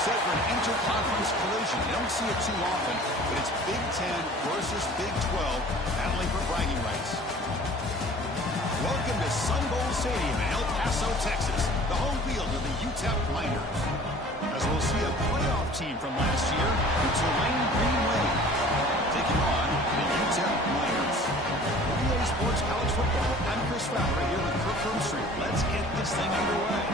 set for an interconference collision. You don't see it too often, but it's Big Ten versus Big 12 battling for bragging rights. Welcome to Sun Bowl Stadium in El Paso, Texas, the home field of the UTEP Miners. As we'll see a playoff team from last year, the Tulane Green Wave, taking on the UTEP Miners. For EA Sports College Football, I'm Chris Fowler here with Kirk Street. Let's get this thing underway.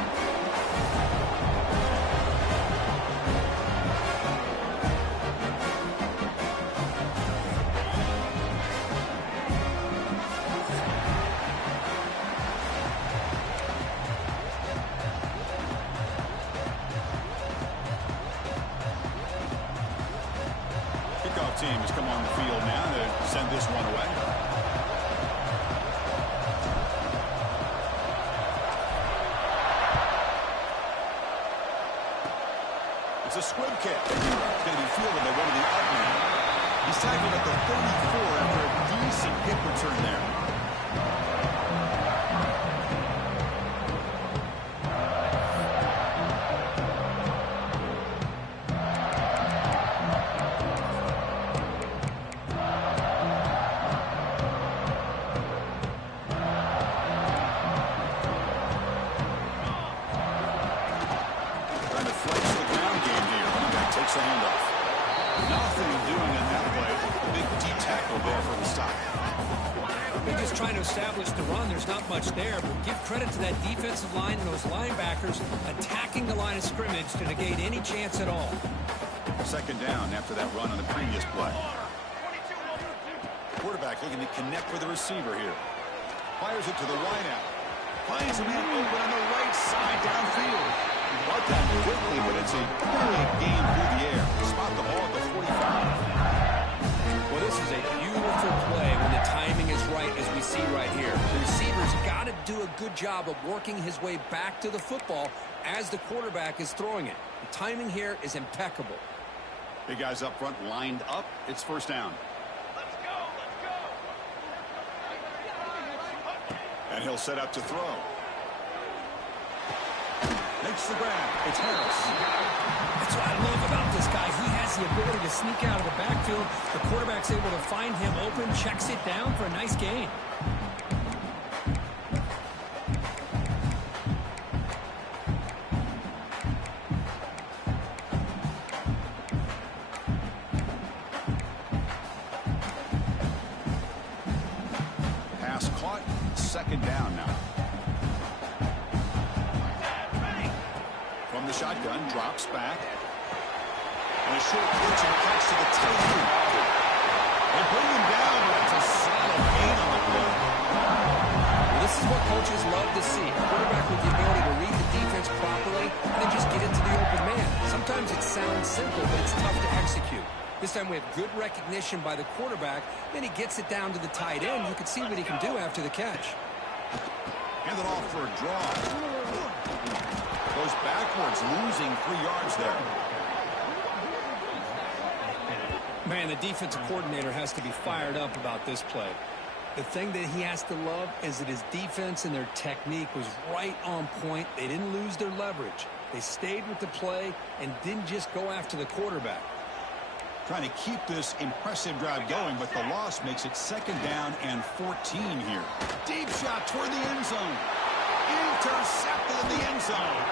Team has come on the field now to send this one away. It's a squib kick. It's going to be fielded by one of the up men. He's tackled at the 34 after a decent kick return there. Credit to that defensive line and those linebackers attacking the line of scrimmage to negate any chance at all. Second down after that run on the previous play. Quarterback looking to connect with the receiver here. Fires it to the wideout. Finds a man open on the right side downfield. He brought that quickly, but it's a brilliant game through the air. Spot the ball at the 45. Well, this is a beautiful play when the timing is right, as we see right here. The receiver's got to do a good job of working his way back to the football as the quarterback is throwing it. The timing here is impeccable. Big guys up front lined up. It's first down. Let's go, let's go. And he'll set up to throw. Makes the grab. It's Harris. That's what I love about this guy. He has the ability to sneak out of the backfield. The quarterback's able to find him open, checks it down for a nice gain. Pass caught. Second down now. From the shotgun, drops back. And a short pitch and catch to the tight end. They bring him down, but it's a solid gain on the play. Well, this is what coaches love to see. A quarterback with the ability to read the defense properly and then just get it to the open man. Sometimes it sounds simple, but it's tough to execute. This time we have good recognition by the quarterback. Then he gets it down to the tight end. You can see what he can do after the catch. Hand it off for a draw. Goes backwards, losing 3 yards there. Man, the defensive coordinator has to be fired up about this play. The thing that he has to love is that his defense and their technique was right on point. They didn't lose their leverage. They stayed with the play and didn't just go after the quarterback. Trying to keep this impressive drive going, but the loss makes it second down and 14 here. Deep shot toward the end zone. Intercepted in the end zone.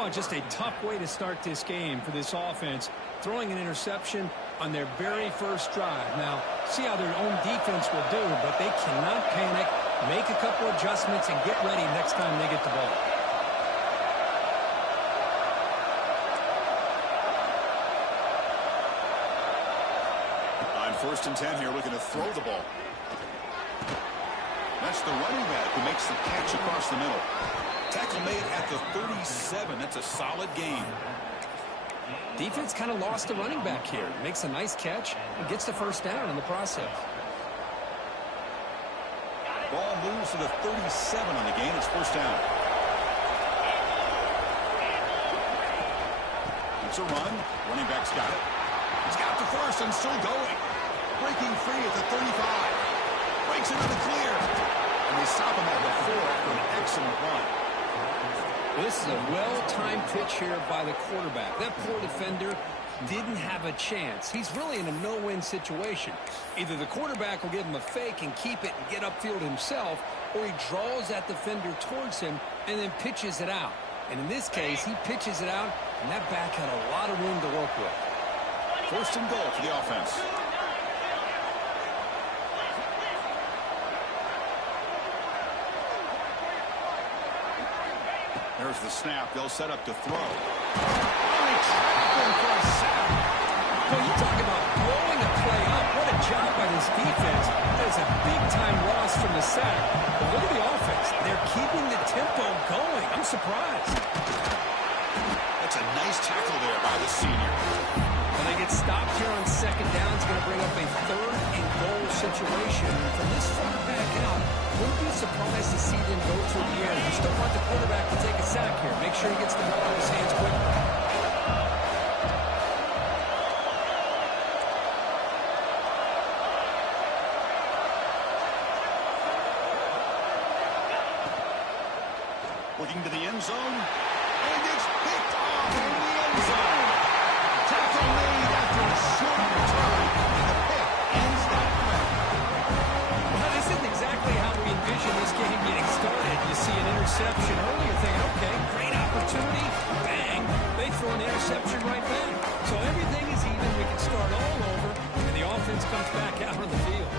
Oh, just a tough way to start this game for this offense, throwing an interception on their very first drive. Now, see how their own defense will do, but they cannot panic, make a couple adjustments, and get ready next time they get the ball. On 1st and 10 here, looking to throw the ball. That's the running back who makes the catch across the middle. Tackle made at the 37. That's a solid gain. Defense kind of lost the running back here. Makes a nice catch and gets the first down in the process. Ball moves to the 37 on the gain. It's first down. It's a run. Running back's got it. He's got the first and still going. Breaking free at the 35. Breaks into the clear. And They stop him at the 4 after an excellent run. This is a well-timed pitch here by the quarterback. That poor defender didn't have a chance. He's really in a no-win situation. Either the quarterback will give him a fake and keep it and get upfield himself, or he draws that defender towards him and then pitches it out. And in this case, he pitches it out, and that back had a lot of room to work with. First and goal for the offense. There's the snap. They'll set up to throw. Only trapping for a sack. Well, you talk about blowing a play up. What a job by this defense. That is a big-time loss from the sack. But look at the offense. They're keeping the tempo going. I'm surprised. That's a nice tackle there by the senior. When they get stopped here on second down, it's going to bring up a third-and-goal situation. And from this far back out, wouldn't be surprised to see them go through the air. You still want the quarterback to take a sack here. Make sure he gets the ball in his hands quickly. Looking to the end zone, and it's picked off in the end zone. Tackle made after a short return, and the pick ends that play. Well, this isn't exactly how we envisioned this game getting started. You see an interception early, you're thinking, okay, great opportunity, bang, they throw an interception right back. So everything is even, we can start all over, and the offense comes back out on the field.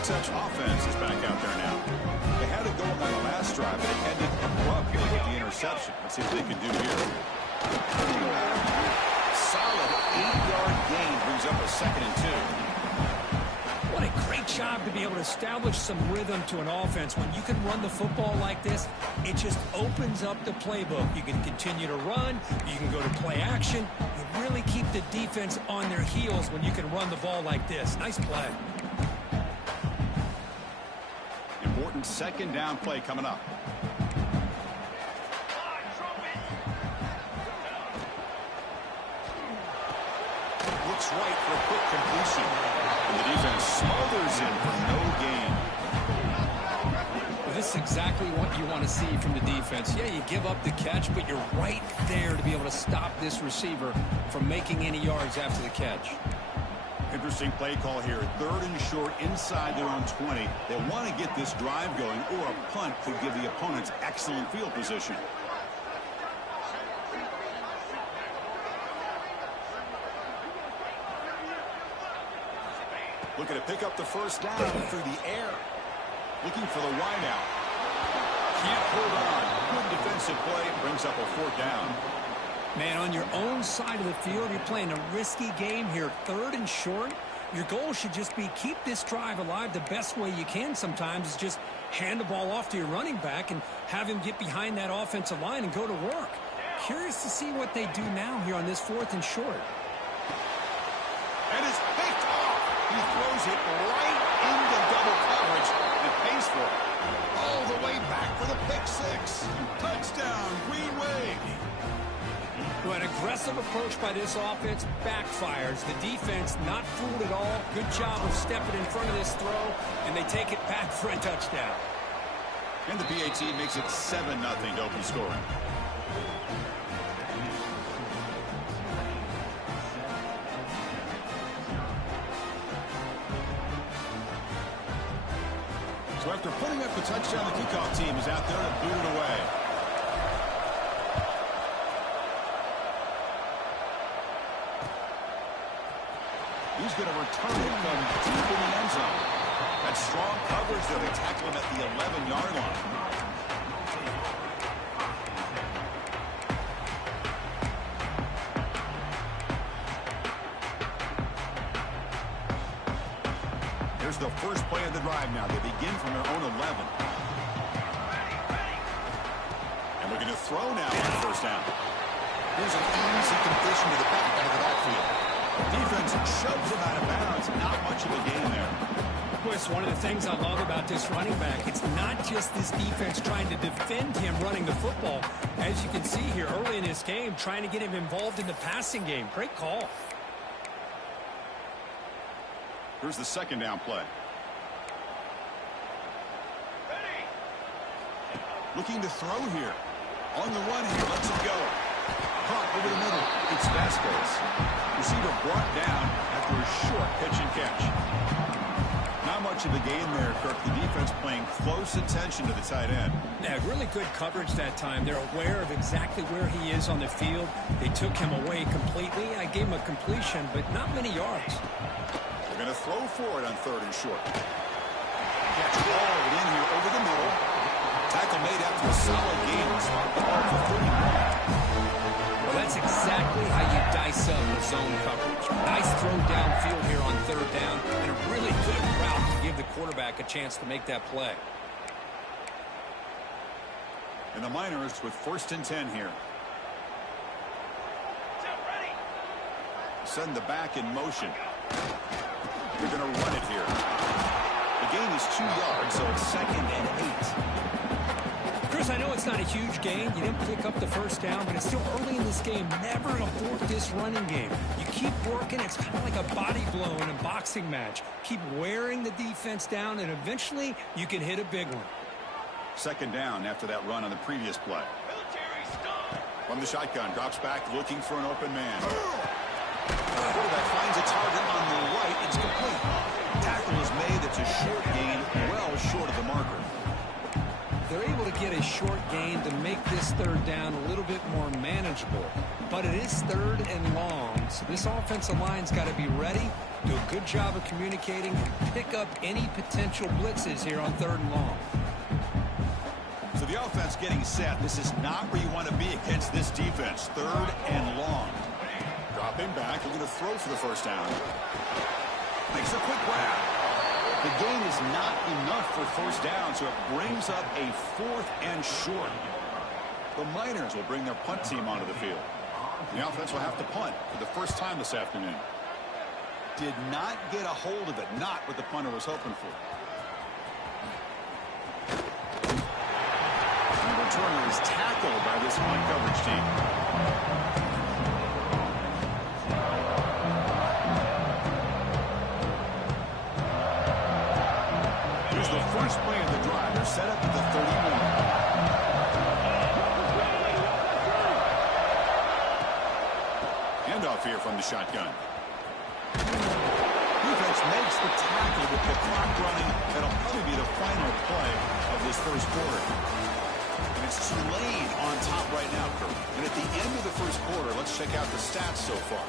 UTEP's offense is back out there now. They had it going on the last drive, but it ended abruptly with the interception. Let's see what they can do here. Solid 8-yard gain brings up a 2nd and 2. What a great job to be able to establish some rhythm to an offense. When you can run the football like this, it just opens up the playbook. You can continue to run. You can go to play action. You really keep the defense on their heels when you can run the ball like this. Nice play. Important 2nd down play coming up. Looks right for a quick completion. And the defense smothers him for no gain. Well, this is exactly what you want to see from the defense. Yeah, you give up the catch, but you're right there to be able to stop this receiver from making any yards after the catch. Interesting play call here. 3rd and short inside their own 20. They want to get this drive going, or a punt could give the opponents excellent field position. Looking to pick up the first down through the air. Looking for the wideout. Can't hold on. Good defensive play. Brings up a 4th down. Man, on your own side of the field, you're playing a risky game here. 3rd and short. Your goal should just be keep this drive alive the best way you can sometimes is just hand the ball off to your running back and have him get behind that offensive line and go to work. Curious to see what they do now here on this 4th and short. And it's picked off. He throws it right into double coverage and pays for it. All the way back for the pick 6. Touchdown, Green Wave. Well, an aggressive approach by this offense backfires. The defense not fooled at all. Good job of stepping in front of this throw, and they take it back for a touchdown. And the PAT makes it 7-0 to open scoring. So after putting up the touchdown, the kickoff team is out there to boot it away. He's going to return it from deep in the end zone. That strong coverage there. They tackle him at the 11-yard line. Here's the first play of the drive now. They begin from their own 11. And we're going to throw now on first down. Here's an easy completion to the back out of the backfield. Defense shoves him out of bounds. Not much of a gain there. Boy, it's one of the things I love about this running back. It's not just this defense trying to defend him running the football. As you can see here early in this game, trying to get him involved in the passing game. Great call. Here's the 2nd down play. Looking to throw here. On the run here, lets it go. Caught over the middle. It's Vasquez. Receiver brought down after a short pitch and catch. Not much of a game there, Kirk. The defense paying close attention to the tight end. Yeah, really good coverage that time. They're aware of exactly where he is on the field. They took him away completely. I gave him a completion, but not many yards. They're going to throw for it on 3rd and short. Catch hauled in here over the middle. Tackle made after a solid game. Spot the ball for 31. Well, that's exactly how you dice up the zone coverage. Nice throw downfield here on 3rd down, and a really good route to give the quarterback a chance to make that play. And the Miners with 1st and 10 here. Send the back in motion. They're going to run it here. The gain is 2 yards, so it's 2nd and 8. Chris, I know it's not a huge gain. You didn't pick up the 1st down, but it's still early in this game. Never abort this running game. You keep working. It's kind of like a body blow in a boxing match. Keep wearing the defense down, and eventually you can hit a big one. 2nd down after that run on the previous play. From the shotgun, drops back, looking for an open man. The quarterback finds a target on the right. It's complete. Tackle is made. It's a short gain, well short of the marker. They're able to get a short gain to make this 3rd down a little bit more manageable. But it is 3rd and long, so this offensive line's got to be ready, do a good job of communicating, and pick up any potential blitzes here on 3rd and long. So the offense getting set. This is not where you want to be against this defense. 3rd and long. Dropping back, looking to throw for the 1st down. Makes a quick grab. The gain is not enough for 1st down, so it brings up a 4th and short. The Miners will bring their punt team onto the field. The offense will have to punt for the 1st time this afternoon. Did not get a hold of it, not what the punter was hoping for. And the returner is tackled by this punt coverage team. First play of the drive. They're set up at the 31. Handoff here from the shotgun. Defense makes the tackle with the clock running. That'll probably be the final play of this 1st quarter. And it's Tulane on top right now, Kirk. And at the end of the 1st quarter, let's check out the stats so far.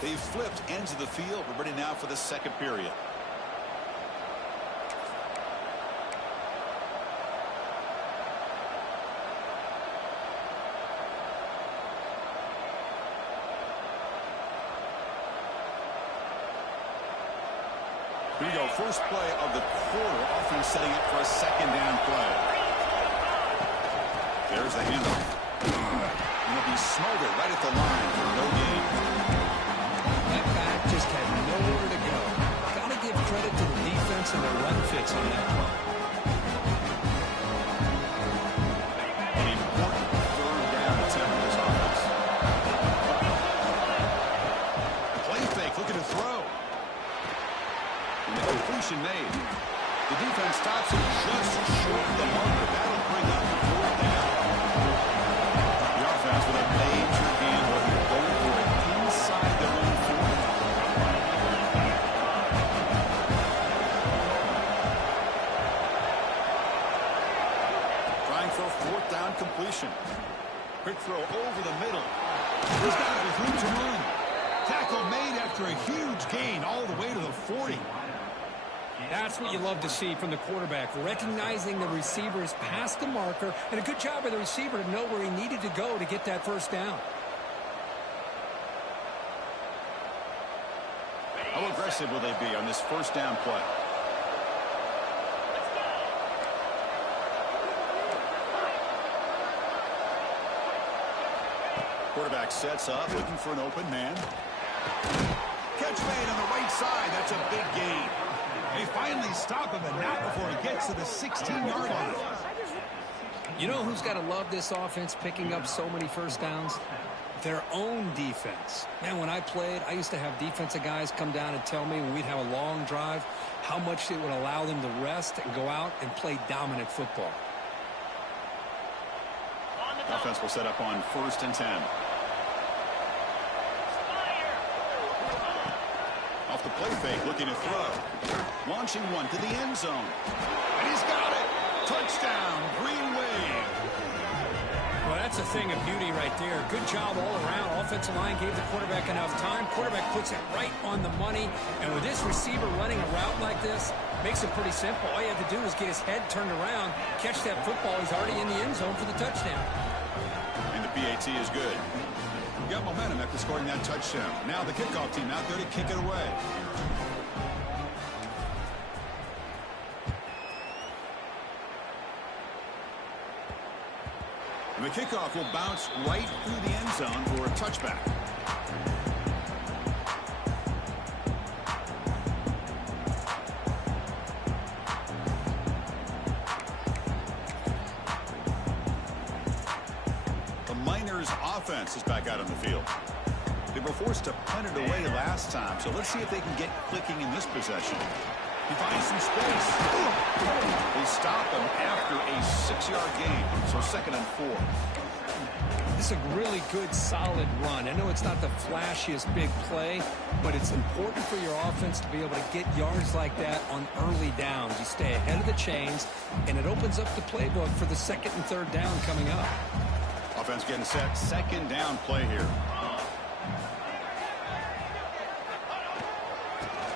They've flipped ends of the field. We're ready now for the 2nd period. Here we go, first play of the quarter. Offense setting up for a 2nd down play. There's the handoff. And it'll be smothered right at the line for no gain. That back just had nowhere to go. Got to give credit to the defense and the run fits on that play. An important 3rd down attempt for this offense. A play fake, looking to throw. And the completion made. The defense stops it just short of the marker. That'll bring up 4th down. The offense with a major gamble here, going for it inside their own 40. Trying for a 4th down completion. Quick throw over the middle. He's got it with room to run. Tackle made after a huge gain all the way to the 40. That's what you love to see from the quarterback, recognizing the receivers past the marker, and a good job by the receiver to know where he needed to go to get that 1st down. How aggressive will they be on this 1st down play? Quarterback sets up, looking for an open man. Catch made on the right side. That's a big gain. They finally stop him, and not before he gets to the 16-yard line. You know who's got to love this offense picking up so many 1st downs? Their own defense. Man, when I played, I used to have defensive guys come down and tell me when we'd have a long drive how much it would allow them to rest and go out and play dominant football. Offense will set up on 1st and 10. Off the play fake, looking to throw. Launching one to the end zone. And he's got it. Touchdown, Green Wave. Well, that's a thing of beauty right there. Good job all around. Offensive line gave the quarterback enough time. Quarterback puts it right on the money. And with this receiver running a route like this, makes it pretty simple. All you have to do is get his head turned around, catch that football. He's already in the end zone for the touchdown. And the PAT is good. Got momentum after scoring that touchdown. Now the kickoff team out there to kick it away. And the kickoff will bounce right through the end zone for a touchback. Offense is back out on the field. They were forced to punt it away last time, so let's see if they can get clicking in this possession. He finds some space. They stop him after a 6-yard gain, so 2nd and 4. This is a really good, solid run. I know it's not the flashiest big play, but it's important for your offense to be able to get yards like that on early downs. You stay ahead of the chains, and it opens up the playbook for the 2nd and 3rd down coming up. Offense getting set. 2nd down play here.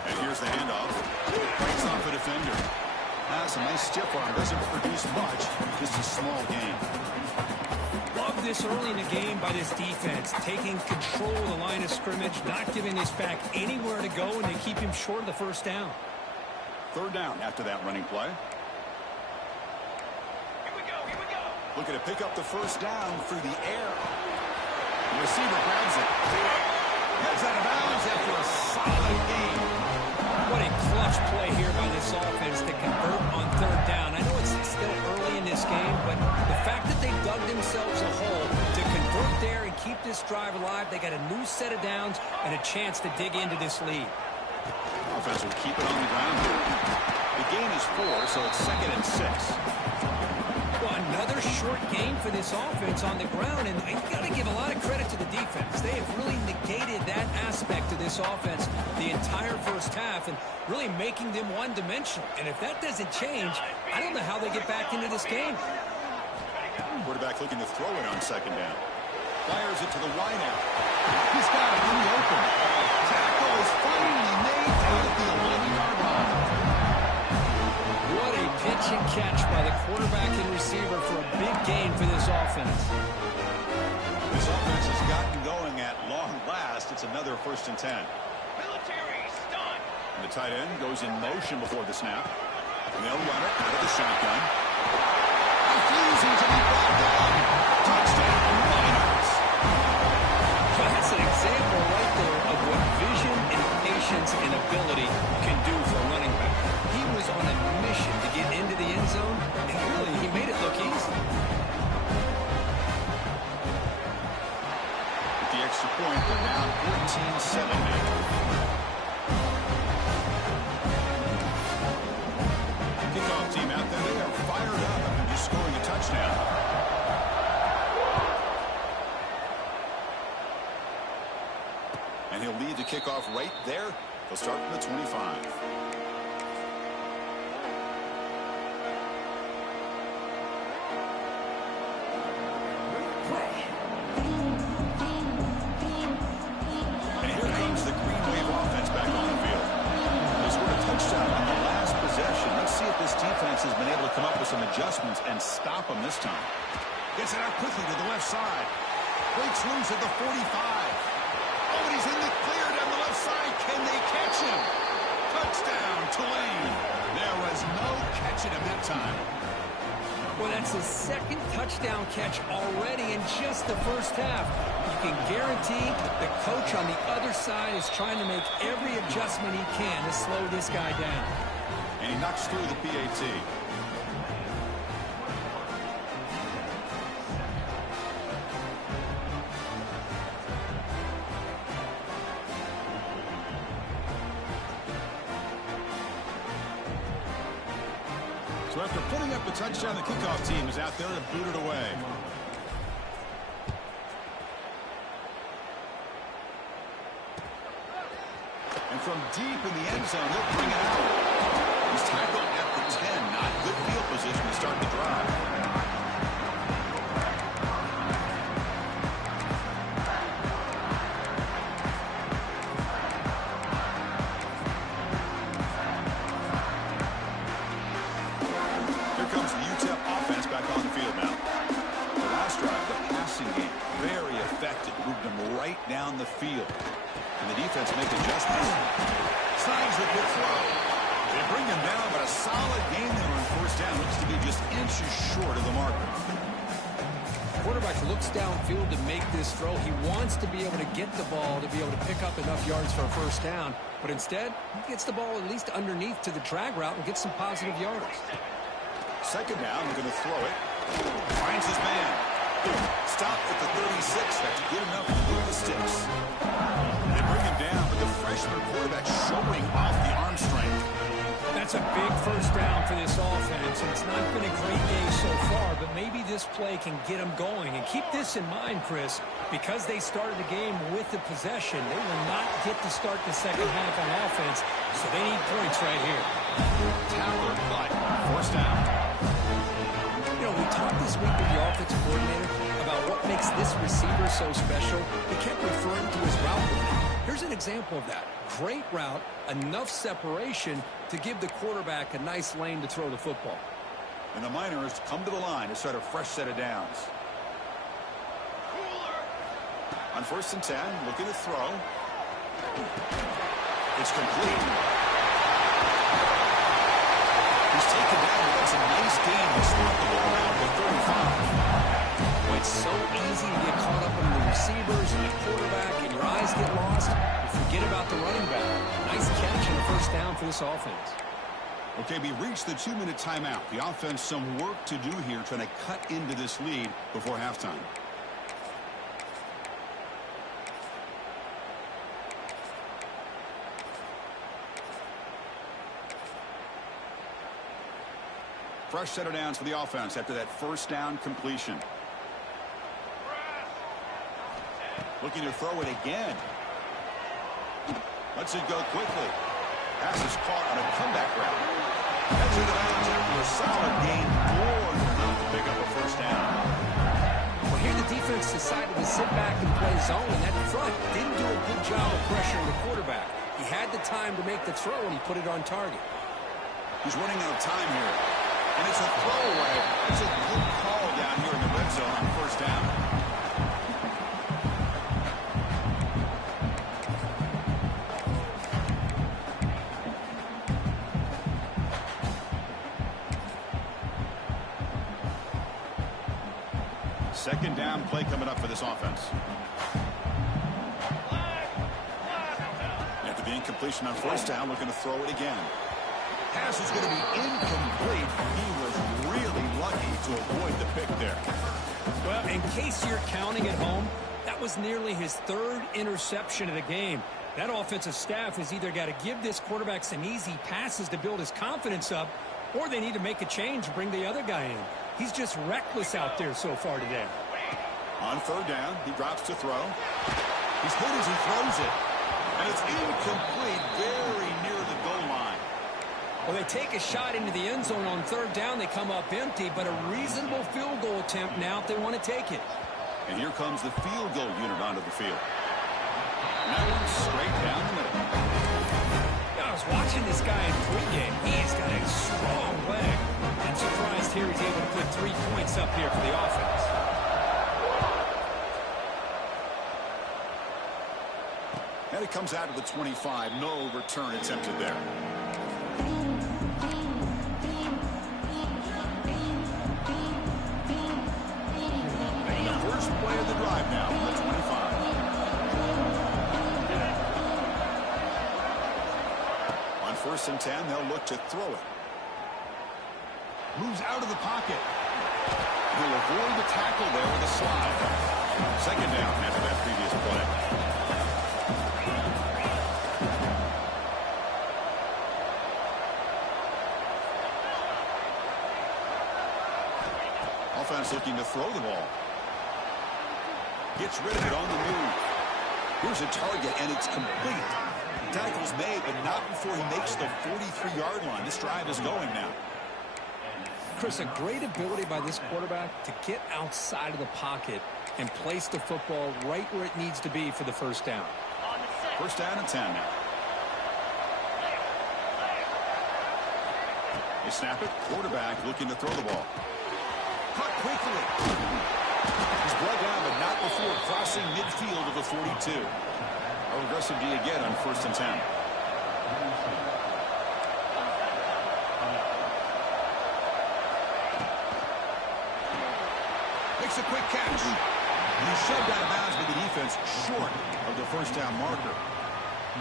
And here's the handoff. Breaks off a defender. That's a nice stiff arm. Doesn't produce much. Just a small gain. Love this early in the game by this defense. Taking control of the line of scrimmage. Not giving this back anywhere to go. And they keep him short of the 1st down. 3rd down after that running play. Looking to pick up the 1st down through the air. The receiver grabs it. Gets out of bounds after a solid gain. What a clutch play here by this offense to convert on 3rd down. I know it's still early in this game, but the fact that they dug themselves a hole to convert there and keep this drive alive, they got a new set of downs and a chance to dig into this lead. Offense will keep it on the ground here. The gain is 4, so it's 2nd and 6. Well, another short game for this offense on the ground, and you got to give a lot of credit to the defense. They have really negated that aspect of this offense the entire 1st half and really making them one-dimensional. And if that doesn't change, I don't know how they get back into this game. Quarterback looking to throw it on 2nd down. Fires it to the wideout. He's got it in the open. Tackle is finally made out at the 11-yard line. What a pitch and catch by the quarterback and receiver for a big gain for this offense. This offense has gotten going at long last. It's another 1st and 10. Military stunt. And the tight end goes in motion before the snap. And they'll run it out of the shotgun. Refusing to be brought down. Touchdown, Niners. Well, that's an example right there of what vision and patience and ability can do for a running back. He was on a mission to get into the end zone, and really, he made it look easy. With the extra point, they're down 14-7 now. Kickoff team out there, they are fired up and just scoring a touchdown. And he'll lead the kickoff right there. They'll start from the 25. And here comes the Green Wave offense back on the field. They scored a touchdown on the last possession. Let's see if this defense has been able to come up with some adjustments and stop them this time. Gets it out quickly to the left side. Breaks loose at the 45. Oh, and he's in the clear down the left side. Can they catch him? Touchdown, Tulane. There was no catching him that time. Well, that's his 2nd touchdown catch already in just the 1st half. You can guarantee the coach on the other side is trying to make every adjustment he can to slow this guy down. And he knocks through the PAT. So after putting up a touchdown, the kickoff team is out there to boot it away. from deep in the end zone. He'll bring it out. He's tackled at the 10. Not good field position to start the drive. Here comes the UTEP offense back on the field now. The last drive, the passing game, very effective. Moved them right down the field. And the defense make adjustments. Signs the good throw. They bring him down, but a solid game there on first down. Looks to be just inches short of the marker. Quarterback looks downfield to make this throw. He wants to be able to get the ball to be able to pick up enough yards for a first down. But instead, he gets the ball at least underneath to the drag route and gets some positive yards. Second down, we're going to throw it. Finds his man. Stopped at the 36. That's good enough to move the sticks. They bring him down, but the freshman quarterback showing off the arm strength. That's a big first down for this offense, and it's not been a great day so far, but maybe this play can get them going. And keep this in mind, Chris, because they started the game with the possession, they will not get to start the second half on offense, so they need points right here. Towler, but first down. You know, we talked this week with the offensive coordinator about what makes this receiver so special. He kept referring to his route running. Here's an example of that. Great route, enough separation to give the quarterback a nice lane to throw the football. And the Miners come to the line to start a fresh set of downs. On first and 10, looking to throw. It's complete. He's taken down. That's a nice game. He's brought the ball out to 35. Well, it's so easy to get caught up in the receivers and the quarterback, and your eyes get lost. You forget about the running back. Nice catch and a first down for this offense. Okay, we reached the 2-minute timeout. The offense some work to do here, trying to cut into this lead before halftime. Fresh set of downs for the offense after that first down completion. Looking to throw it again. Lets it go quickly. Pass is caught on a comeback route. That's it out after a solid gain. More than enough to pick up a first down. Well, here the defense decided to sit back and play zone, and that front didn't do a good job of pressuring the quarterback. He had the time to make the throw, and he put it on target. He's running out of time here. And it's a throwaway. It's a good call down here in the red zone on first down. Second down play coming up for this offense. After the incompletion on first down, looking to throw it again. Pass is going to be incomplete. He was really lucky to avoid the pick there. Well, in case you're counting at home, that was nearly his third interception of the game. That offensive staff has either got to give this quarterback some easy passes to build his confidence up, or they need to make a change and bring the other guy in. He's just reckless out there so far today. On third down, he drops to throw. He's hit as he throws it. And it's incomplete, very near the goal line. Well, they take a shot into the end zone on third down. They come up empty, but a reasonable field goal attempt now if they want to take it. And here comes the field goal unit onto the field. And that one's straight down the middle. I was watching this guy in pregame. He's got a strong leg. I'm surprised here he's able to put 3 points up here for the offense. And it comes out of the 25. No return attempted there. Making the first play of the drive now from the 25. On first and 10, they'll look to throw it. Moves out of the pocket. He'll avoid the tackle there with a slide. Second down after that previous play. Offense looking to throw the ball. Gets rid of it on the move. Here's a target, and it's complete. Tackle's made, but not before he makes the 43-yard line. This drive is going now. Chris, a great ability by this quarterback to get outside of the pocket and place the football right where it needs to be for the first down. First down and 10 now. They snap it. Quarterback looking to throw the ball. Caught quickly. He's brought down, but not before crossing midfield of the 42. How aggressive do you get on first and 10? Makes a quick catch. He's shoved out of bounds by the defense short of the first down marker.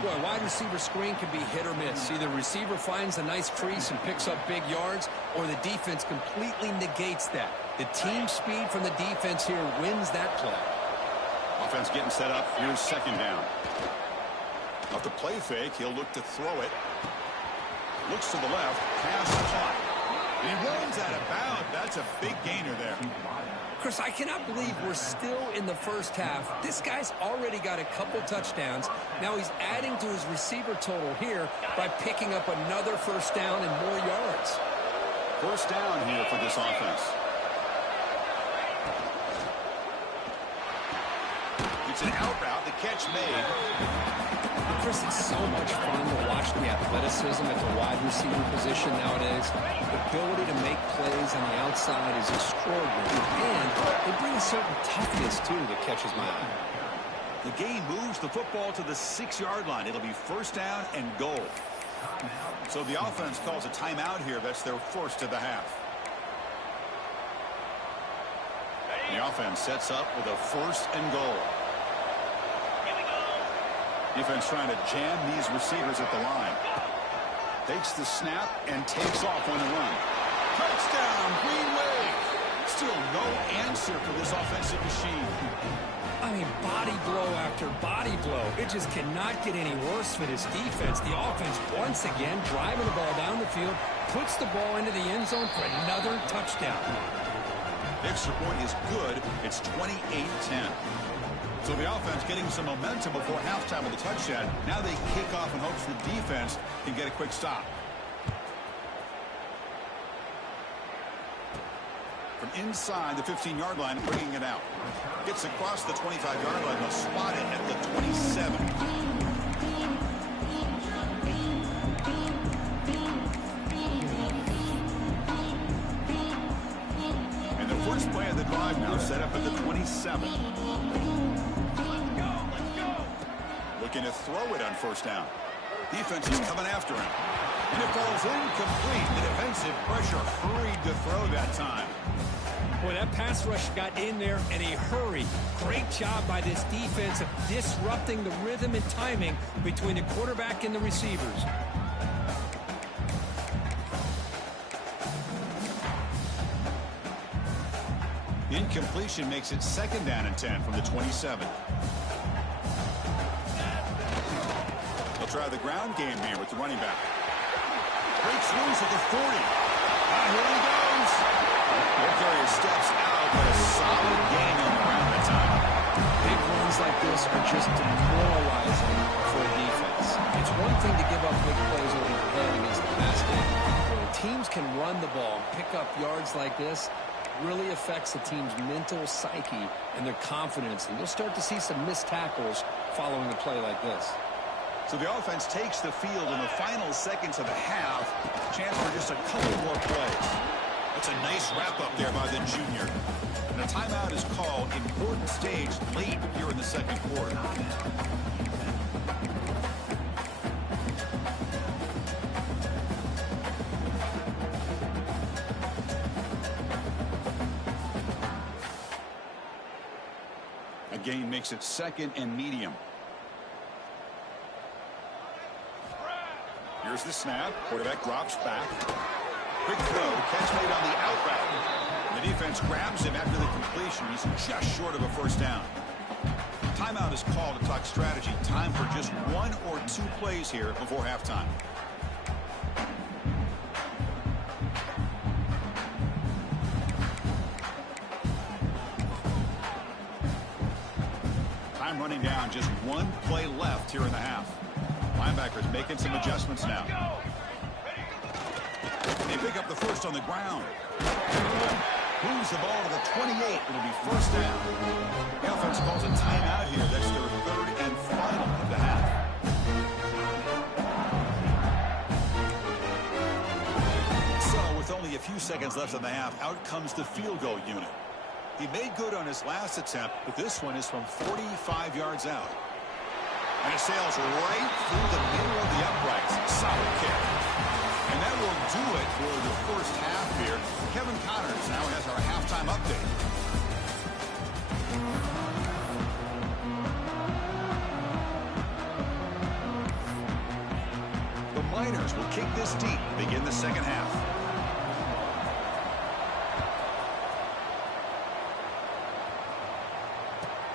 Boy, wide receiver screen can be hit or miss. Either receiver finds a nice crease and picks up big yards, or the defense completely negates that. The team speed from the defense here wins that play. Offense getting set up. Here's second down. Off the play fake, he'll look to throw it. Looks to the left. Pass caught. And he runs out of bounds. That's a big gainer there. Chris, I cannot believe we're still in the first half. This guy's already got a couple touchdowns. Now he's adding to his receiver total here by picking up another first down and more yards. First down here for this offense. It's an out route. The catch made. Chris, it's so much fun to watch the athleticism at the wide receiver position nowadays. The ability to make plays on the outside is extraordinary. And they bring a certain toughness, too, that catches my eye. The game moves the football to the 6-yard line. It'll be first down and goal. So the offense calls a timeout here. That's their first of the half. The offense sets up with a first and goal. Defense trying to jam these receivers at the line. Takes the snap and takes off on the run. Touchdown, Green Wave. Still no answer for this offensive machine. I mean, body blow after body blow. It just cannot get any worse for this defense. The offense, once again, driving the ball down the field, puts the ball into the end zone for another touchdown. The extra point is good. It's 28-10. So the offense getting some momentum before halftime with the touchdown. Now they kick off in hopes the defense can get a quick stop. From inside the 15-yard line, bringing it out. Gets across the 25-yard line. They'll spot it at the 27. And the first play of the drive now set up at the 27. Looking to throw it on first down. Defense is coming after him. And it falls incomplete. The defensive pressure hurried to throw that time. Boy, that pass rush got in there in a hurry. Great job by this defense of disrupting the rhythm and timing between the quarterback and the receivers. Incompletion makes it second down and 10 from the 27. They'll try the ground game here with the running back. Breaks loose at the 40. Here he goes. Carrier steps out, but a solid gain on the ground that time. Big runs like this are just demoralizing for a defense. It's one thing to give up big plays over your head against the pass game. When teams can run the ball and pick up yards like this, really affects the team's mental psyche and their confidence. And you'll start to see some missed tackles following a play like this. So the offense takes the field in the final seconds of the half. Chance for just a couple more plays. That's a nice wrap-up there by the junior. And a timeout is called. Important stage late here in the second quarter. A gain makes it second and medium. Here's the snap. Quarterback drops back. Quick throw. Catch made on the out route. The defense grabs him after the completion. He's just short of a first down. Timeout is called to talk strategy. Time for just one or two plays here before halftime. Time running down. Just one play left here in the half. Linebackers making some adjustments now. They pick up the first on the ground. Moves the ball to the 28. It'll be first down. The offense calls a timeout here. That's their third and final of the half. So with only a few seconds left in the half, out comes the field goal unit. He made good on his last attempt, but this one is from 45 yards out. And it sails right through the middle of the uprights. Solid kick. And that will do it for the first half here. Kevin Connors now has our halftime update. The Miners will kick this deep to begin the second half.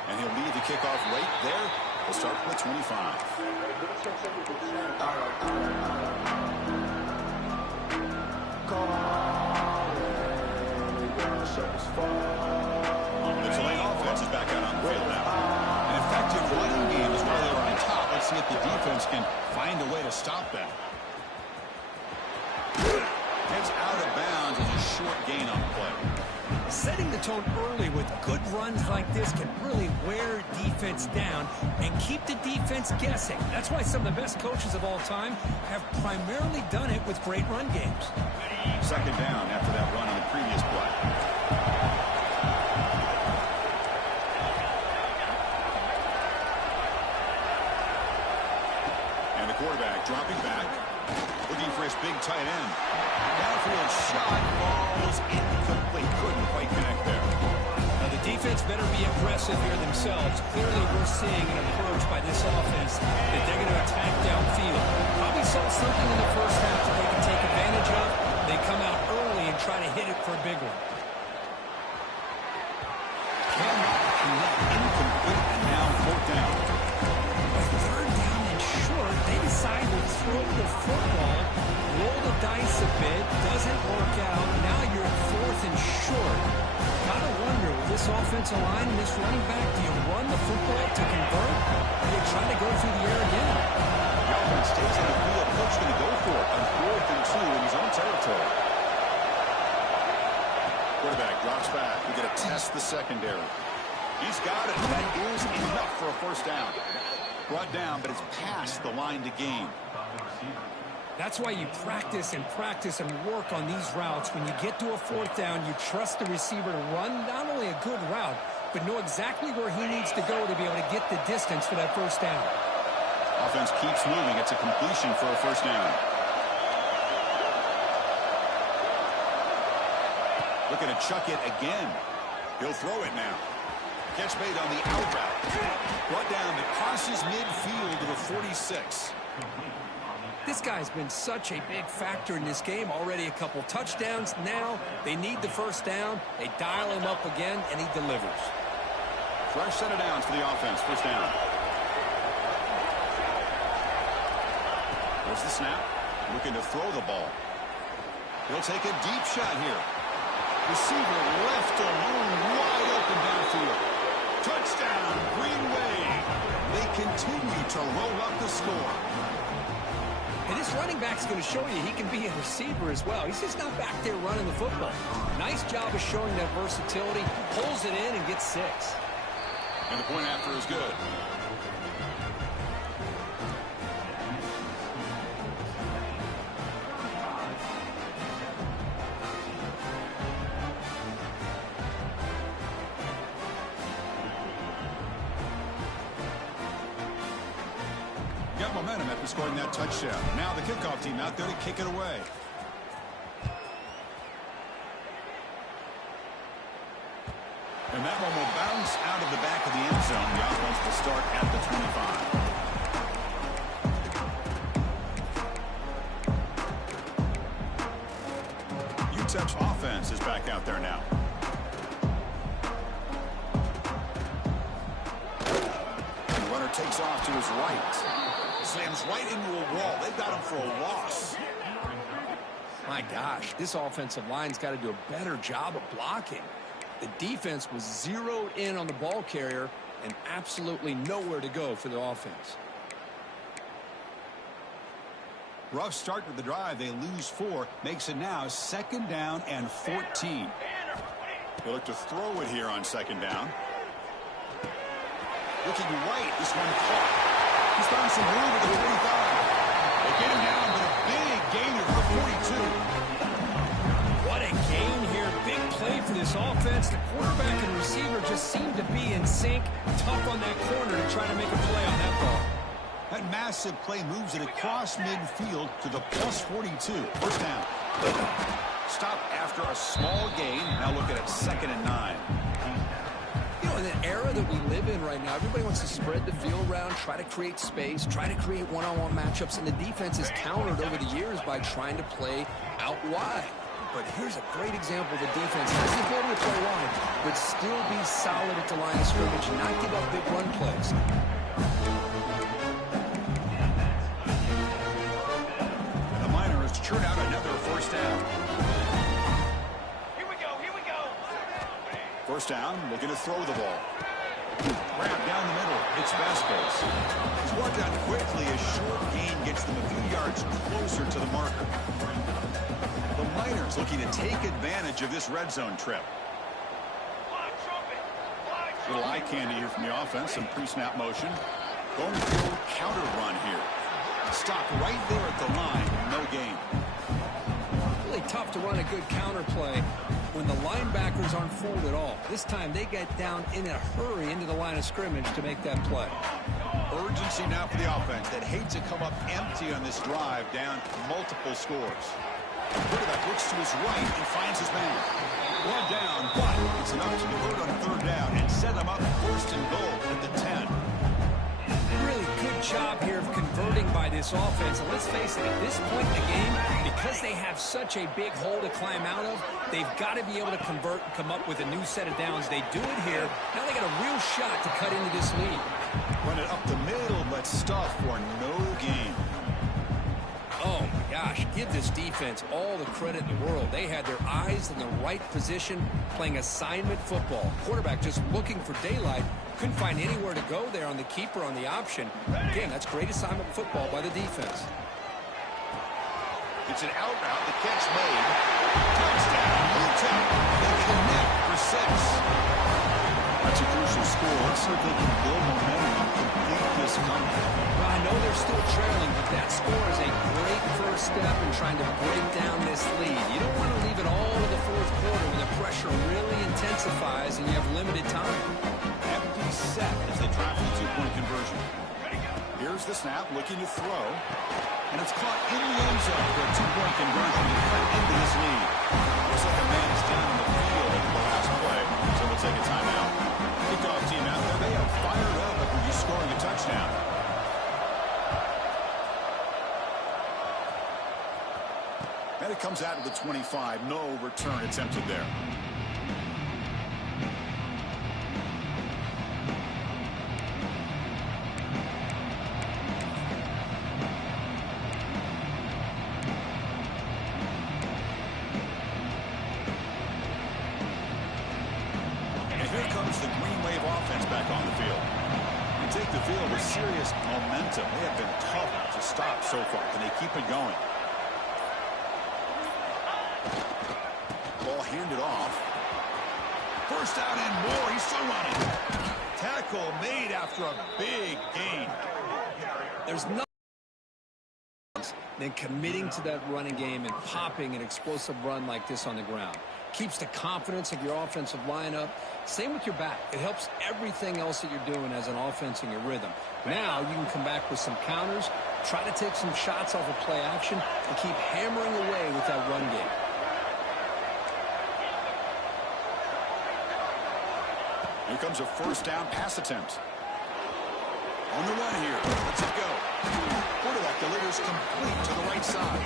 And he'll lead the kickoff right there. We'll start with 25. The Tulane offense is back out on the field now. An effective running game is while they were on top. Let's see if the defense can find a way to stop that. Heads out of bounds as a short gain on the play. Setting the tone early with good runs like this can really wear defense down and keep the defense guessing. That's why some of the best coaches of all time have primarily done it with great run games. Second down after that run on the previous play. And the quarterback dropping back, looking for his big tight end. Downfield shot falls incomplete. Couldn't quite connect there. Now the defense better be aggressive here themselves. Clearly we're seeing an approach by this offense that they're going to attack downfield. Probably saw something in the first half that they can take advantage of. They come out early and try to hit it for a big one. Cannot connect, incomplete, and now fourth down. Third down and short, they decide to throw the football, roll the dice a bit, doesn't work out. Now you're at fourth and short. Gotta wonder, with this offensive line and this running back, do you run the football to convert, or do you try to go through the air again? The offense stays in the field. Coach going to go for it on 4th and 2 in his own territory. Quarterback drops back. We get to test the secondary. He's got it. That is enough for a first down. Brought down, but it's past the line to gain. That's why you practice and work on these routes. When you get to a fourth down, you trust the receiver to run not only a good route, but know exactly where he needs to go to be able to get the distance for that first down. Offense keeps moving. It's a completion for a first down. Looking to chuck it again. He'll throw it now. Catch made on the out route. Brought down that crosses midfield to the 46. This guy's been such a big factor in this game. Already a couple touchdowns. Now they need the first down. They dial him up again, and he delivers. Fresh set of downs for the offense. First down. There's the snap. Looking to throw the ball. He'll take a deep shot here. Receiver left alone, wide open downfield. Touchdown, Green Wave. They continue to roll up the score. And this running back's going to show you he can be a receiver as well. He's just not back there running the football. Nice job of showing that versatility. Pulls it in and gets 6. And the point after is good. Got momentum after scoring that touchdown. Now the kickoff team out there to kick it away. And that one will bounce out of the back of the end zone. The offense will start at the 25. UTEP's offense is back out there now. And the runner takes off to his right. Slams right into a wall. They've got him for a loss. My gosh, this offensive line's got to do a better job of blocking. The defense was zeroed in on the ball carrier and absolutely nowhere to go for the offense. Rough start to the drive. They lose 4. Makes it now 2nd down and 14. They look to throw it here on 2nd down. Looking right. This one caught. He's found some room at the 45. They get him down, but a big gain of the 42. What a gain here. Big play for this offense. The quarterback and receiver just seem to be in sync. Tough on that corner to try to make a play on that ball. That massive play moves it across midfield to the plus 42. First down. Stop after a small gain. Now look at it, 2nd and 9. You know, in the era that we live in right now, everybody wants to spread the field around, try to create space, try to create one-on-one matchups, and the defense is countered over the years by trying to play out wide. But here's a great example of the defense has the ability to play wide, but still be solid at the line of scrimmage and not give up big run plays. The Miners churn out another first down. Here we go, here we go. First down, looking to throw the ball. Wrap down the middle. It's Vasquez. He's brought down quickly. A short gain gets them a few yards closer to the marker. The Miners looking to take advantage of this red zone trip. Fly trumpet, fly Little trumpet. eye candy here from the offense. Some pre-snap motion. Going to go counter run here. Stop right there at the line. No gain. Really tough to run a good counter play when the linebackers aren't fooled at all. This time they get down in a hurry into the line of scrimmage to make that play. Urgency now for the offense that hate to come up empty on this drive, down multiple scores. Quarterback looks to his right and finds his man. Well down, but it's enough to convert on 3rd down and set them up 1st and goal at the 10. Really good job here of converting by this offense. And let's face it, at this point in the game, because they have such a big hole to climb out of, they've got to be able to convert and come up with a new set of downs. They do it here. Now they got a real shot to cut into this lead. Run it up the middle, but stuff for no gain. Oh, my gosh. Give this defense all the credit in the world. They had their eyes in the right position playing assignment football. Quarterback just looking for daylight. Couldn't find anywhere to go there on the keeper on the option. Again, that's great assignment football by the defense. It's an out route. The catch made. Touchdown. Utep. They connect for 6. That's a crucial score. Let's see if they can build momentum and complete this comeback. Well, I know they're still trailing, but that score is a great first step in trying to break down this lead. You don't want to leave it all to the 4th quarter when the pressure really intensifies and you have limited time. Empty set as they try for the 2-point conversion. Here's the snap, looking to throw. And it's caught in the end zone for a 2-point conversion to cut into this lead. Looks like a man is down in the field after the last play, so we'll take a timeout. Kickoff team out there, they have fired up after just scoring a touchdown. And it comes out of the 25. No return attempted there. Take the field with serious momentum. They have been tough to stop so far. Can they keep it going? Ball handed off. First down and more. He's still running. Tackle made after a big gain. There's nothing than committing to that running game and popping an explosive run like this on the ground. Keeps the confidence of your offensive lineup. Same with your back. It helps everything else that you're doing as an offense in your rhythm. Now you can come back with some counters, try to take some shots off of play action, and keep hammering away with that run game. Here comes a first down pass attempt. On the run here. Let's it go. Quarterback delivers complete to the right side.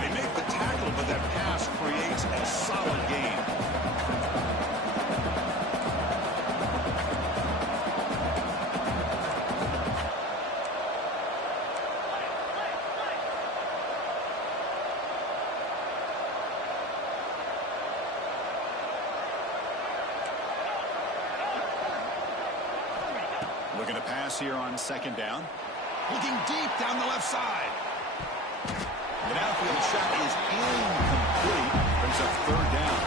They make the tackle, but that pass creates a solid gain. Looking to pass here on 2nd down. Looking deep down the left side. The downfield shot is incomplete. Brings up third down.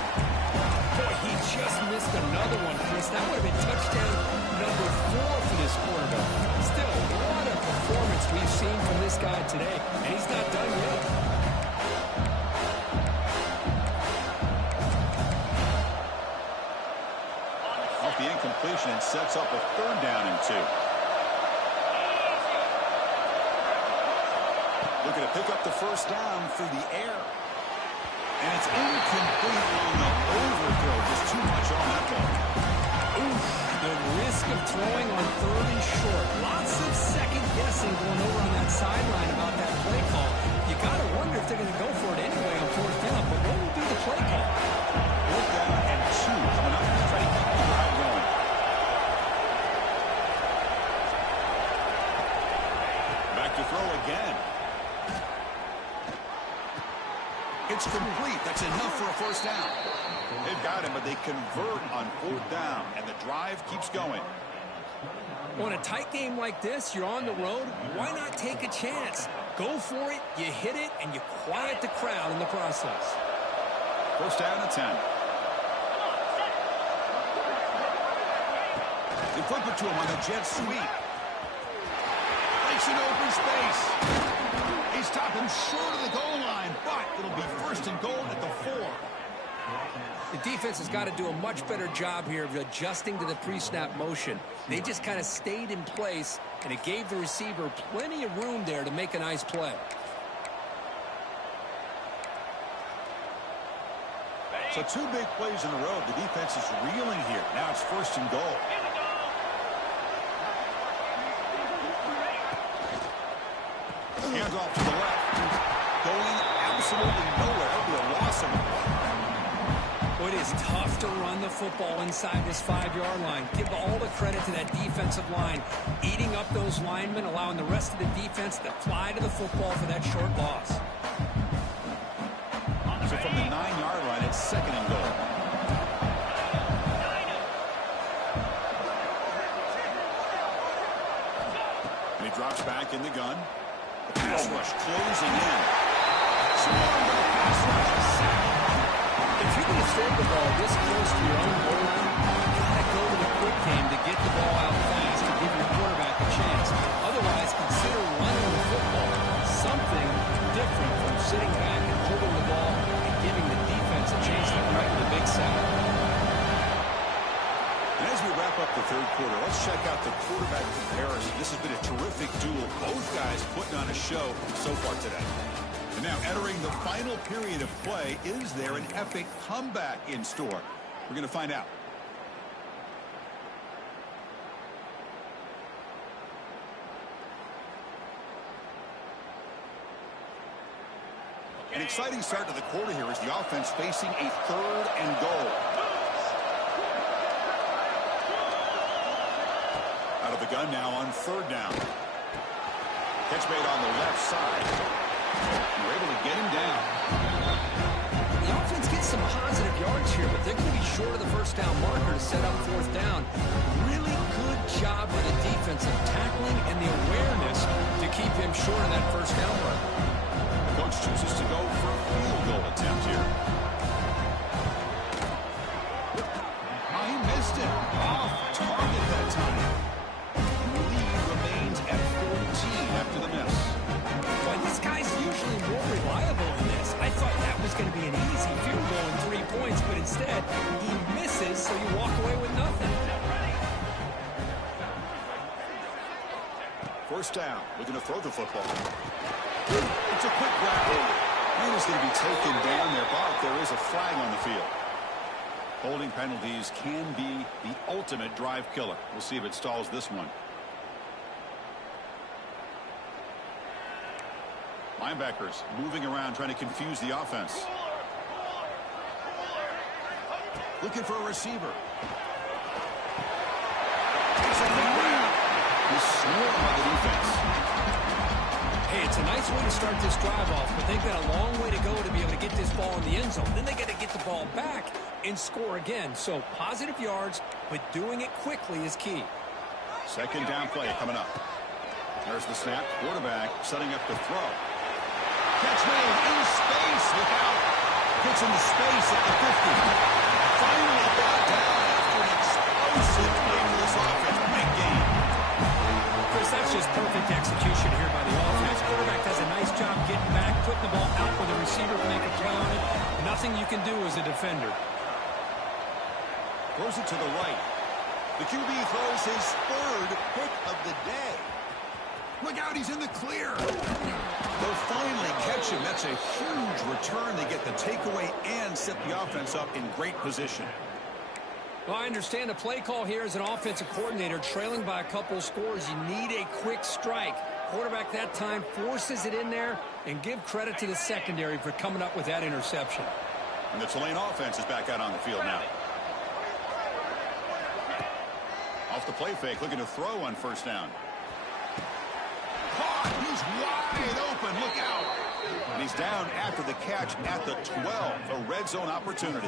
Boy, he just missed another one, Chris. That would have been touchdown number 4 for this quarterback. Still, what a performance we've seen from this guy today, and he's not done yet. Off the incompletion and sets up a third down and 2. Looking to pick up the first down through the air. And it's incomplete on the overthrow. Just too much on that ball. Oof, the risk of throwing on 3rd and short. Lots of second guessing going over on that sideline about that play call. You got to wonder if they're going to go for it anyway on 4th down. But what will be the play call? 4th down and 2 coming up to try to keep the drive going. Back to throw again. It's complete. That's enough for a first down. They've got him, but they convert on 4th down, and the drive keeps going. On a tight game like this, you're on the road. Why not take a chance? Go for it, you hit it, and you quiet the crowd in the process. First down and 10. They flip it to him on the jet sweep. Makes an open space. They stop him short of the goal line, but it'll be 1st and goal at the 4. The defense has got to do a much better job here of adjusting to the pre-snap motion. They just kind of stayed in place, and it gave the receiver plenty of room there to make a nice play. So 2 big plays in a row. The defense is reeling here. Now it's 1st and goal. Hands off to the left. Going absolutely nowhere. That'll be a loss of a play. Well, it is tough to run the football inside this 5-yard line. Give all the credit to that defensive line. Eating up those linemen, allowing the rest of the defense to fly to the football for that short loss. So from the 9-yard line, it's 2nd and goal. And he drops back in the gun. The pass rush closing in. Swarmed by the pass rush. If you're going to throw the ball this close to your own goal line, you got to go to the quick game to get the ball out fast to give your quarterback a chance. Otherwise, consider running the football. Something different from sitting back and holding the ball and giving the defense a chance to correct the big sack. And as we wrap up the 3rd quarter, let's check out the quarterback comparison. This has been a terrific duel. Both guys putting on a show so far today. And now entering the final period of play, is there an epic comeback in store? We're going to find out. An exciting start to the quarter here as the offense facing a 3rd and goal. Out of the gun now on 3rd down. Catch made on the left side. We're able to get him down. The offense gets some positive yards here, but they're going to be short of the 1st down marker to set up 4th down. Really good job by the defense of tackling and the awareness to keep him short of that 1st down marker. The coach chooses to go for a field goal attempt here. Oh, he missed it. Off target that time. The lead remains at 14 after the miss. Well, this guy's usually more reliable in this. I thought that was going to be an easy field goal and 3 points, but instead, he misses, so you walk away with nothing. 1st down. Looking to throw the football. It's a quick grab over. And he's going to be taken down there, but there is a flag on the field. Holding penalties can be the ultimate drive killer. We'll see if it stalls this one. Linebackers moving around, trying to confuse the offense. Looking for a receiver. He's swarmed by the defense. Hey, it's a nice way to start this drive off, but they've got a long way to go to be able to get this ball in the end zone. Then they got to get the ball back and score again. So positive yards, but doing it quickly is key. 2nd down play coming up. There's the snap. Quarterback setting up to throw. Catch made in space. Look out. Gets into space at the 50. Finally got down after an explosive play for this offense. Big game. Chris, that's just perfect execution here by the offense. Quarterback does a nice job getting back, putting the ball out where the receiver can make a play on it. Nothing you can do as a defender. Throws it to the right. The QB throws his third pick of the day. Look out, he's in the clear. They'll finally catch him. That's a huge return. They get the takeaway and set the offense up in great position. Well, I understand the play call here as an offensive coordinator, trailing by a couple of scores. You need a quick strike. Quarterback that time forces it in there, and give credit to the secondary for coming up with that interception. And the Tulane offense is back out on the field now. Off the play fake, looking to throw on first down. Caught, he's wide open, look out. And he's down after the catch at the 12, a red zone opportunity.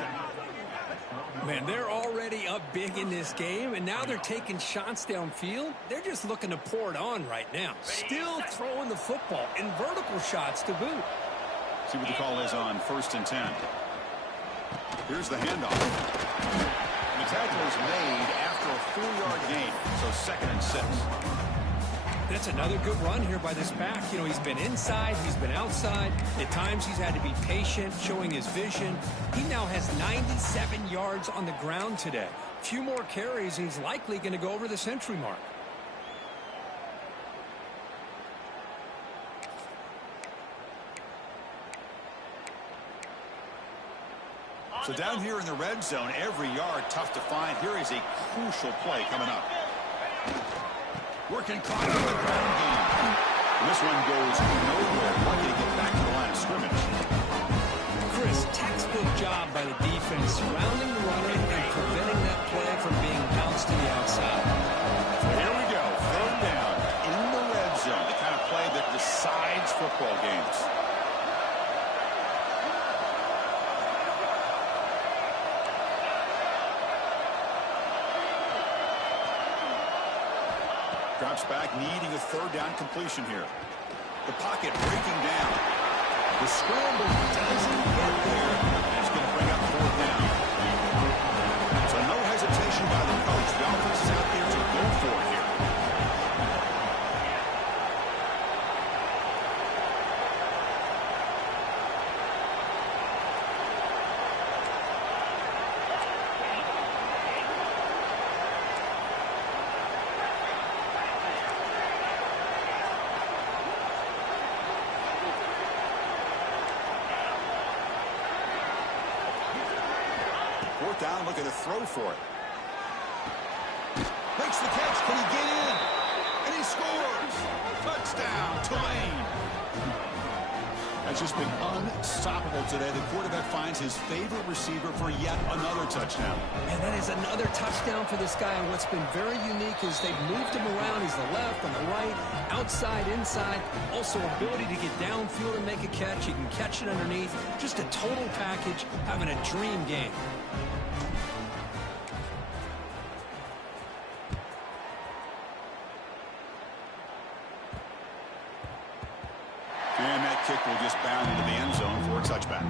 Man, they're already up big in this game, and now they're taking shots downfield. They're just looking to pour it on right now. Still throwing the football, and vertical shots to boot. See what the call is on 1st and 10. Here's the handoff. The tackle is made after a 4-yard gain, so 2nd and 6. That's another good run here by this back. You know, he's been inside, he's been outside. At times he's had to be patient, showing his vision. He now has 97 yards on the ground today. A few more carries, and he's likely going to go over the century mark. So down here in the red zone, every yard tough to find. Here is a crucial play coming up. Working clock on the ground game. And this one goes nowhere. Lucky to get back to the line of scrimmage. Chris, textbook job by the defense, surrounding the runner and preventing that play from being bounced to the outside. So here we go, 3rd down in the red zone. The kind of play that decides football games. Drops back, needing a 3rd down completion here. The pocket breaking down. The scramble doesn't get there. And it's going to bring up 4th down. So no hesitation by the coach. The offense is out there to go for it here. Down, looking to throw for it. Makes the catch. Can he get in? And he scores. Touchdown, Tulane. That's just been unstoppable today. The quarterback finds his favorite receiver for yet another touchdown. And that is another touchdown for this guy. And what's been very unique is they've moved him around. He's the left, on the right, outside, inside. Also ability to get downfield and make a catch. He can catch it underneath. Just a total package, having a dream game. And that kick will just bound into the end zone for a touchback.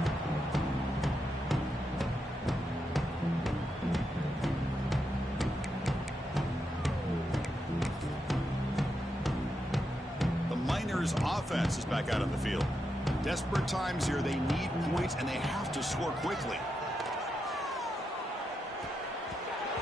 The Miners offense is back out on the field. Desperate times here. They need points, and they have to score quickly.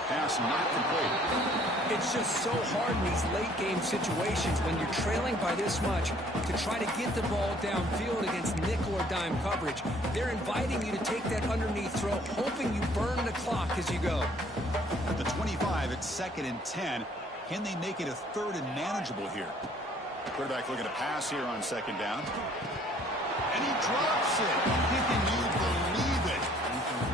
Pass not complete. It's just so hard in these late game situations when you're trailing by this much to try to get the ball downfield against nickel or dime coverage. They're inviting you to take that underneath throw, hoping you burn the clock as you go. At the 25, it's 2nd and 10. Can they make it a 3rd and manageable here? Quarterback looking to pass here on 2nd down. And he drops it. Can you believe it?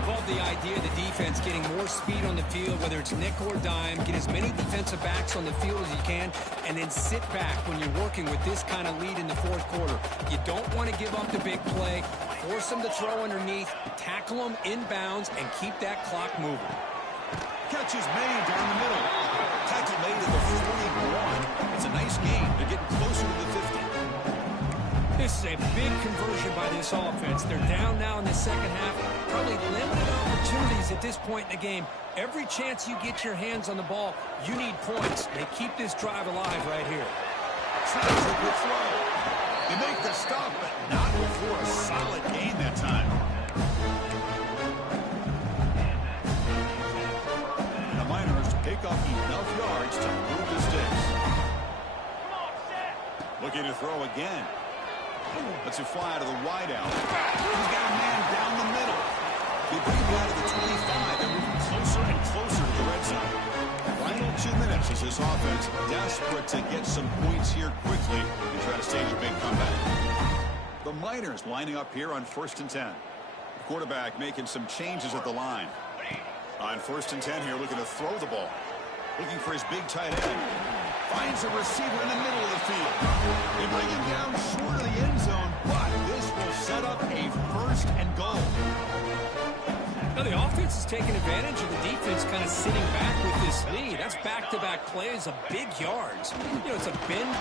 Love the idea of the defense getting more speed on the field, whether it's nickel or dime, get as many defensive backs on the field as you can, and then sit back when you're working with this kind of lead in the 4th quarter. You don't want to give up the big play, force them to throw underneath, tackle them inbounds, and keep that clock moving. Catch is made down the middle. Tackle made at the 41. It's a nice game. They're getting closer to the 50. This is a big conversion by this offense. They're down now in the second half. Probably limited opportunities at this point in the game. Every chance you get your hands on the ball, you need points. They keep this drive alive right here. Tries a good throw. They make the stop, but not before a solid gain that time. The Miners pick up enough yards to move the sticks. Looking to throw again. Lets it fly out of the wideout. He's got a man down the middle. They bring him out of the 25. They're moving closer and closer to the red zone. Final 2 minutes as this offense desperate to get some points here quickly and try to stage a big comeback. The Miners lining up here on 1st and 10. The quarterback making some changes at the line. On 1st and 10 here, looking to throw the ball. Looking for his big tight end. Finds a receiver in the middle of the field. They bring him down short of the end zone, but this will set up a 1st and goal. Now the offense is taking advantage of the defense kind of sitting back with this lead. That's back-to-back plays of big yards. You know, it's a bend.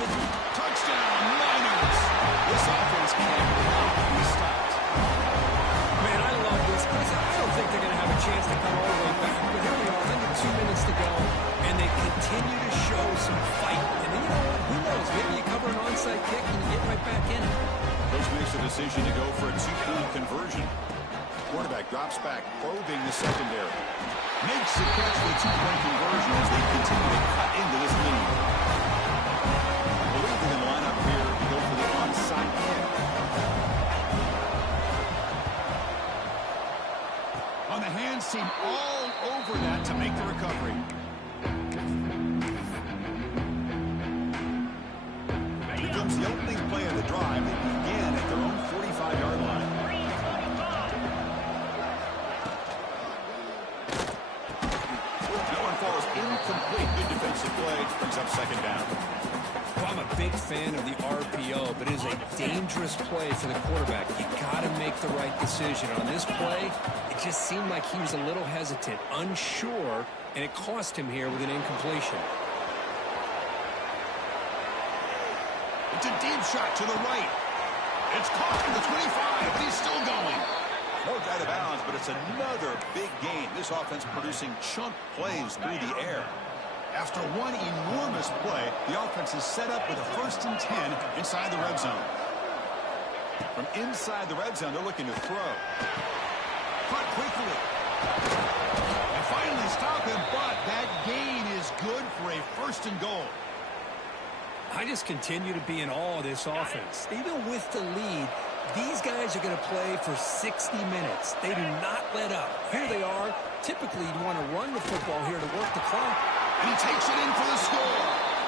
Touchdown, Miners. This offense cannot be stopped. Man, I love this because I don't think they're going to have a chance to come all the way back. But here we are, under 2 minutes to go, and they continue to show some fight. And then, you know what? Who knows? Maybe you cover an onside kick and you get right back in it. Coach makes a decision to go for a 2-point conversion. Quarterback drops back, probing the secondary. Makes the catch for a 2-point conversion as they continue to cut into this lead. I believe they're going to line up here to go for the onside kick. On the hands team all over that to make the recovery. Here comes the opening play of the drive. They begin at their own 45-yard line. That one falls incomplete. Good defensive play. Brings up 2nd down. Well, I'm a big fan of the RPO, but it is a dangerous play for the quarterback. You got to make the right decision. On this play, it just seemed like he was a little hesitant, unsure, and it cost him here with an incompletion. It's a deep shot to the right. It's caught from the 25, but he's still going. Broke out of bounds, but it's another big gain. This offense producing chunk plays through the air. After one enormous play, the offense is set up with a 1st and 10 inside the red zone. From inside the red zone, they're looking to throw. Caught quickly. And finally stop him, but that gain is good for a 1st and goal. I just continue to be in awe of this offense. Even with the lead, these guys are going to play for 60 minutes. They do not let up. Here they are. Typically, you want to run the football here to work the clock. And he takes it in for the score.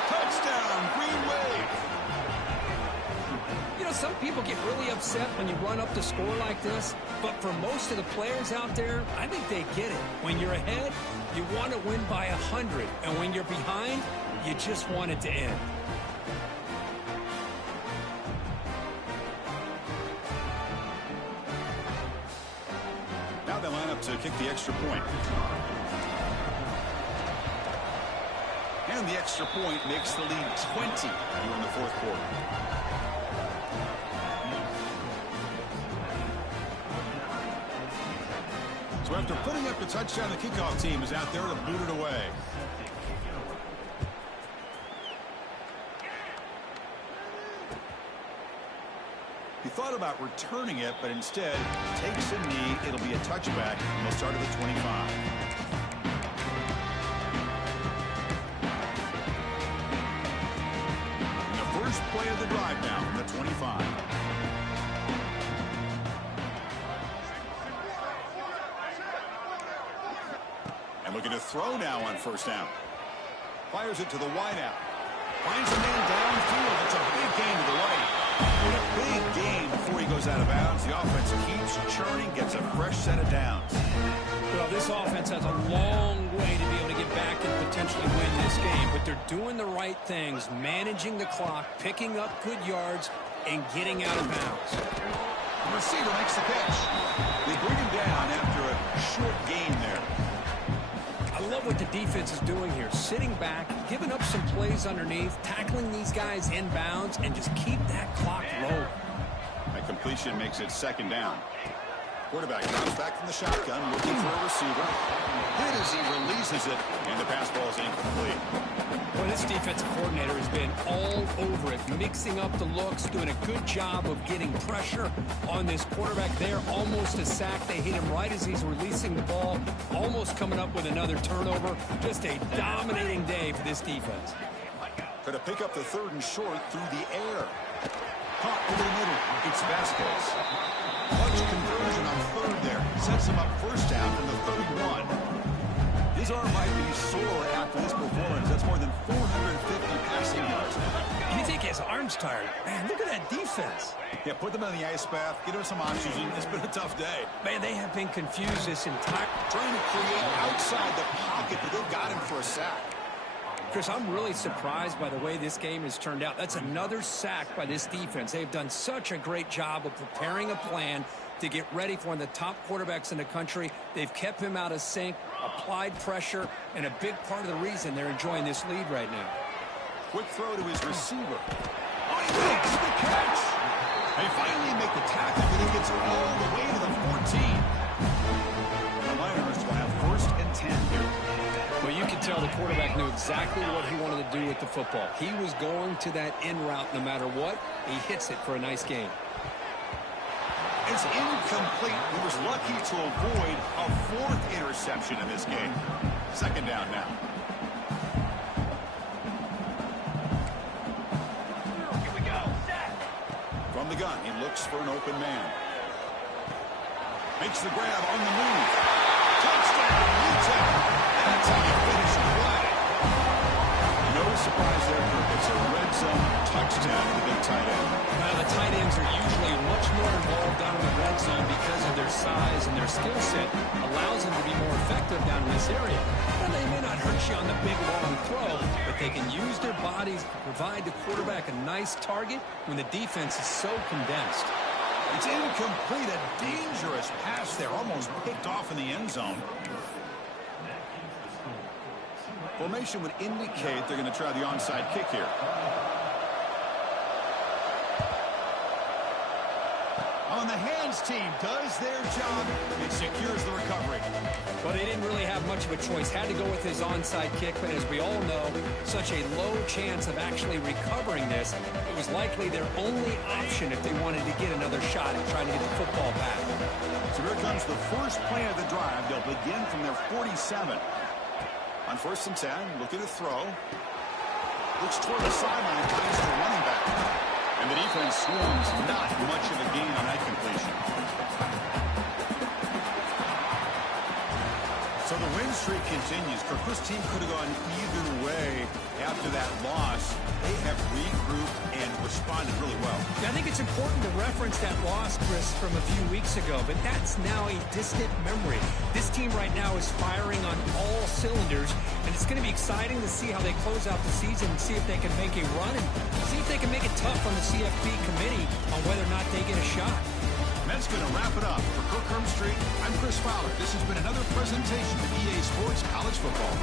Touchdown, Green Wave. You know, some people get really upset when you run up the score like this, but for most of the players out there, I think they get it. When you're ahead, you want to win by 100, and when you're behind, you just want it to end. Now they line up to kick the extra point. And the extra point makes the lead 20 here in the 4th quarter. So after putting up the touchdown, the kickoff team is out there to boot it away. He thought about returning it, but instead takes a knee. It'll be a touchback, and they'll start at the 25. And the first play of the drive now from the 25. And looking to throw now on 1st down. Fires it to the wideout. Finds a man downfield. It's a big gain to the right. And a big gain before he goes out of bounds. The offense keeps churning, gets a fresh set of downs. Well, this offense has a long way to be able to get back and potentially win this game, but they're doing the right things, managing the clock, picking up good yards, and getting out of bounds. The receiver makes the catch. They bring him down after a short gain there. I love what the defense is doing here, sitting back, giving up some plays underneath, tackling these guys in bounds, and just keep that clock rolling. completion makes it second down. Quarterback drops back from the shotgun, looking for a receiver. Hit as he releases it, and the pass ball is incomplete. Well, this defensive coordinator has been all over it, mixing up the looks, doing a good job of getting pressure on this quarterback there. Almost a sack. They hit him right as he's releasing the ball, almost coming up with another turnover. Just a dominating day for this defense. Going to pick up the 3rd and short through the air. Caught over the middle. It's Vasquez. Clutch conversion on 3rd there. Sets him up first down from the 31. His arm might be sore after this performance. That's more than 450 passing yards now. You think his arm's tired? Man, look at that defense. Yeah, put them in the ice bath. Get him some oxygen. It's been a tough day. Man, they have been confused this entire... Trying to create outside the pocket, but they've got him for a sack. Chris, I'm really surprised by the way this game has turned out. That's another sack by this defense. They've done such a great job of preparing a plan to get ready for one of the top quarterbacks in the country. They've kept him out of sync, applied pressure, and a big part of the reason they're enjoying this lead right now. Quick throw to his receiver. Oh, he makes the catch. They finally make the tackle, but he gets all the way to the 14. The Niners will have 1st and 10 here. Well, you can tell the quarterback knew exactly what he wanted to do with the football. He was going to that in route no matter what. He hits it for a nice gain. It's incomplete. He was lucky to avoid a 4th interception in this game. Second down now. Here we go. Set. From the gun, he looks for an open man. Makes the grab on the move. Touchdown, utep. That's how you finish the play. No surprise there, Kirk. It's a red zone touchdown to the big tight end. Well, the tight ends are usually much more involved down in the red zone because of their size and their skill set. Allows them to be more effective down in this area. And they may not hurt you on the big long throw, but they can use their bodies to provide the quarterback a nice target when the defense is so condensed. It's incomplete. A dangerous pass there. Almost picked off in the end zone. Formation would indicate they're going to try the onside kick here. On the hands team does their job. It secures the recovery. Well, they didn't really have much of a choice. Had to go with his onside kick, but as we all know, such a low chance of actually recovering this. It was likely their only option if they wanted to get another shot at trying to get the football back. So here comes the first play of the drive. They'll begin from their 47. On 1st and 10, looking to throw. Looks toward the sideline, finds the running back. And the defense swarms, not much of a gain on that completion. So the win streak continues. Kirk, this team could have gone either way after that loss. They have regrouped and responded really well. I think it's important to reference that loss, Chris, from a few weeks ago, but that's now a distant memory. This team right now is firing on all cylinders, and it's going to be exciting to see how they close out the season and see if they can make a run and see if they can make it tough on the CFP committee on whether or not they get a shot. And that's going to wrap it up. For Kirk Street, I'm Chris Fowler. This has been another presentation of EA Sports College Football.